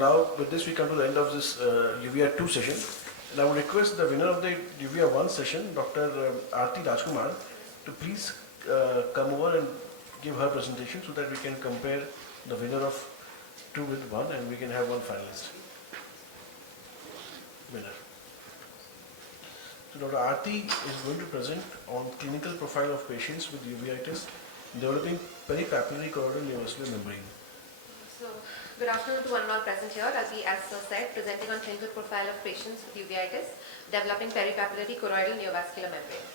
now with this we come to the end of this Uvea 2 session, and I would request the winner of the Uvea 1 session, Dr. Aarti Rajkumar, to please come over and give her presentation so that we can compare the winner of 2 with 1 and we can have one finalist. Winner. So Dr. Aarti is going to present on clinical profile of patients with uveitis developing peripapillary choroidal neovascular membrane. So, good afternoon to one and all present here. As sir said, presenting on clinical profile of patients with uveitis developing peripapillary choroidal neovascular membrane.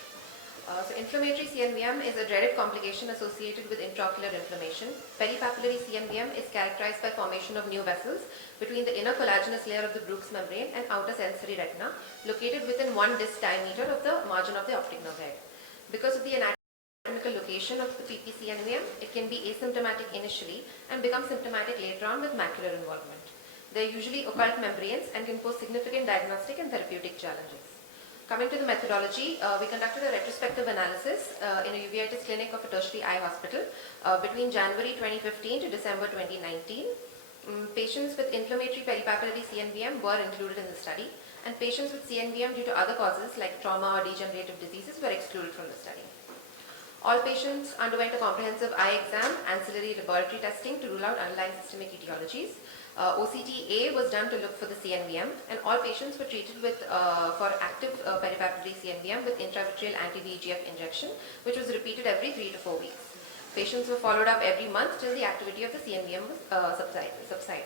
So, inflammatory CNVM is a dreaded complication associated with intraocular inflammation. Peripapillary CNVM is characterized by formation of new vessels between the inner collagenous layer of the Bruch's membrane and outer sensory retina, located within 1 disc diameter of the margin of the optic nerve head. Because of the anatomical location of the PPCNVM, it can be asymptomatic initially and become symptomatic later on with macular involvement. They are usually occult membranes and can pose significant diagnostic and therapeutic challenges. Coming to the methodology, we conducted a retrospective analysis in a uveitis clinic of a tertiary eye hospital between January 2015 to December 2019. Patients with inflammatory peripapillary CNVM were included in the study, and patients with CNVM due to other causes like trauma or degenerative diseases were excluded from the study. All patients underwent a comprehensive eye exam, ancillary laboratory testing to rule out underlying systemic etiologies. OCT-A was done to look for the CNVM, and all patients were treated with for active peripapillary CNVM with intravitreal anti-VEGF injection, which was repeated every 3 to 4 weeks. Patients were followed up every month till the activity of the CNVM was subsided.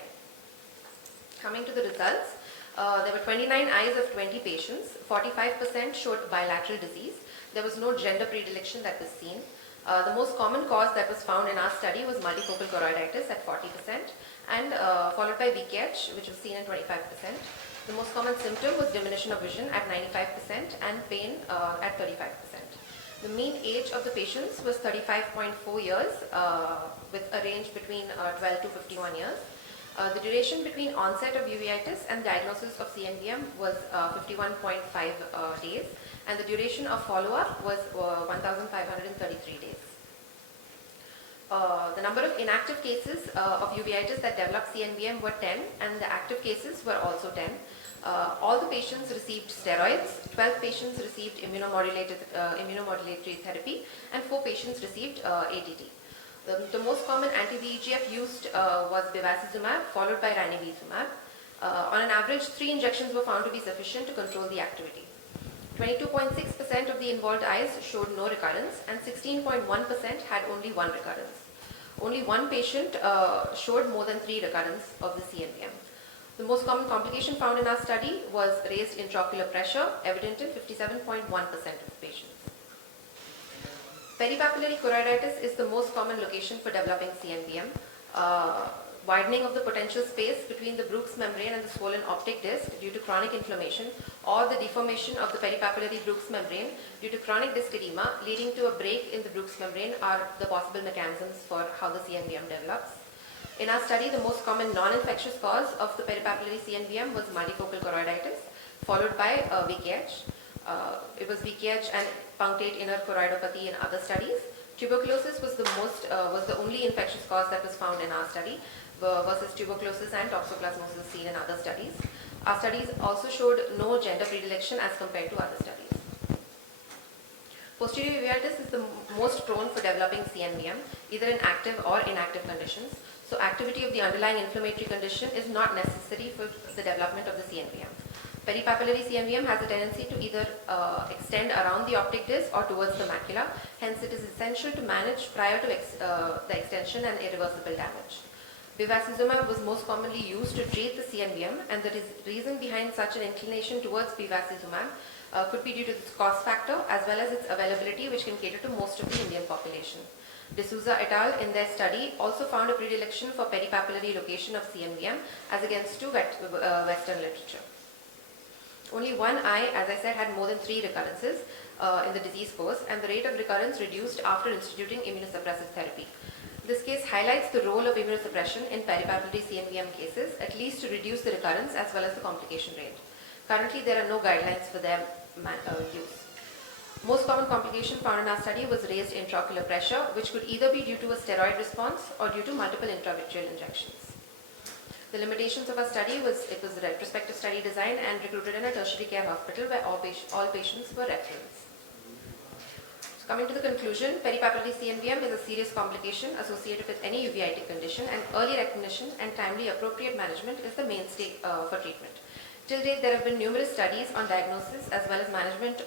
Coming to the results, there were 29 eyes of 20 patients. 45% showed bilateral disease. There was no gender predilection that was seen. The most common cause that was found in our study was multifocal choroiditis at 40%, and followed by VKH, which was seen in 25%. The most common symptom was diminution of vision at 95% and pain at 35%. The mean age of the patients was 35.4 years with a range between 12 to 51 years. The duration between onset of uveitis and diagnosis of CNVM was 51.5 days, and the duration of follow-up was 1,533 days. The number of inactive cases of uveitis that developed CNVM were 10, and the active cases were also 10. All the patients received steroids, 12 patients received immunomodulatory therapy, and 4 patients received ATT. The most common anti-VEGF used was bevacizumab, followed by ranibizumab. On an average, 3 injections were found to be sufficient to control the activity. 22.6% of the involved eyes showed no recurrence, and 16.1% had only 1 recurrence. Only 1 patient showed more than 3 recurrence of the CNVM. The most common complication found in our study was raised intraocular pressure, evident in 57.1% of patients. Peripapillary choroiditis is the most common location for developing CNVM. Widening of the potential space between the Bruch's membrane and the swollen optic disc due to chronic inflammation, or the deformation of the peripapillary Bruch's membrane due to chronic disc edema leading to a break in the Bruch's membrane are the possible mechanisms for how the CNVM develops. In our study, the most common non-infectious cause of the peripapillary CNVM was multifocal choroiditis, followed by VKH. It was VKH and punctate inner choroidopathy in other studies. Tuberculosis was the only infectious cause that was found in our study, versus tuberculosis and toxoplasmosis seen in other studies. Our studies also showed no gender predilection as compared to other studies. Posterior uveitis is the most prone for developing CNVM, either in active or inactive conditions. So activity of the underlying inflammatory condition is not necessary for the development of the CNVM. Peripapillary CNVM has a tendency to either extend around the optic disc or towards the macula. Hence, it is essential to manage prior to the extension and irreversible damage. Bevacizumab was most commonly used to treat the CNVM, and the reason behind such an inclination towards bevacizumab could be due to its cost factor as well as its availability, which can cater to most of the Indian population. D'Souza et al. In their study also found a predilection for peripapillary location of CNVM as against to Western literature. Only 1 eye, as I said, had more than 3 recurrences in the disease course, and the rate of recurrence reduced after instituting immunosuppressive therapy. This case highlights the role of immunosuppression in peripapillary CNVM cases, at least to reduce the recurrence as well as the complication rate. Currently, there are no guidelines for their use. Most common complication found in our study was raised intraocular pressure, which could either be due to a steroid response or due to multiple intravitreal injections. The limitations of our study was it was a retrospective study design and recruited in a tertiary care hospital where all patients were reference. So coming to the conclusion, peripapillary CNVM is a serious complication associated with any uveitic condition, and early recognition and timely appropriate management is the mainstay for treatment. Till date, there have been numerous studies on diagnosis as well as management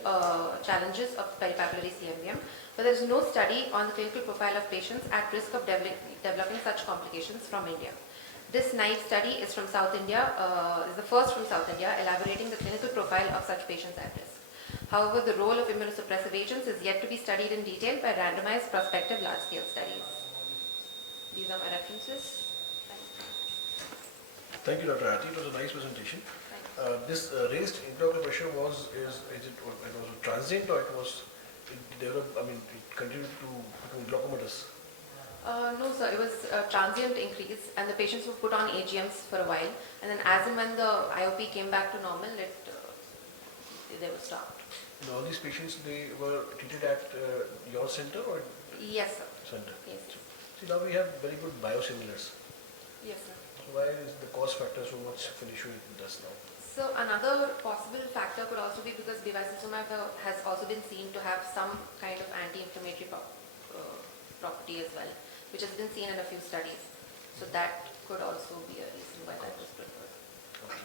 challenges of peripapillary CNVM, but there is no study on the clinical profile of patients at risk of developing such complications from India. This naive study is from South India, is the first from South India, elaborating the clinical profile of such patients at risk. However, the role of immunosuppressive agents is yet to be studied in detail by randomized prospective large-scale studies. These are my references. Thank you, Dr. Aarti. It was a nice presentation. This raised intraocular pressure was transient, or it developed, it continued to become glaucomatous? No, sir. It was a transient increase, and the patients were put on AGMs for a while, and then as and when the IOP came back to normal, they were stopped. And all these patients, they were treated at your center or? Yes, sir. Center. Yes. See, now we have very good biosimilars. Yes, sir. So why is the cost factor so much of an issue with us now? So another possible factor could also be because bevacizumab has also been seen to have some kind of anti-inflammatory property as well, which has been seen in a few studies. So that could also be a reason why that was preferred. Okay.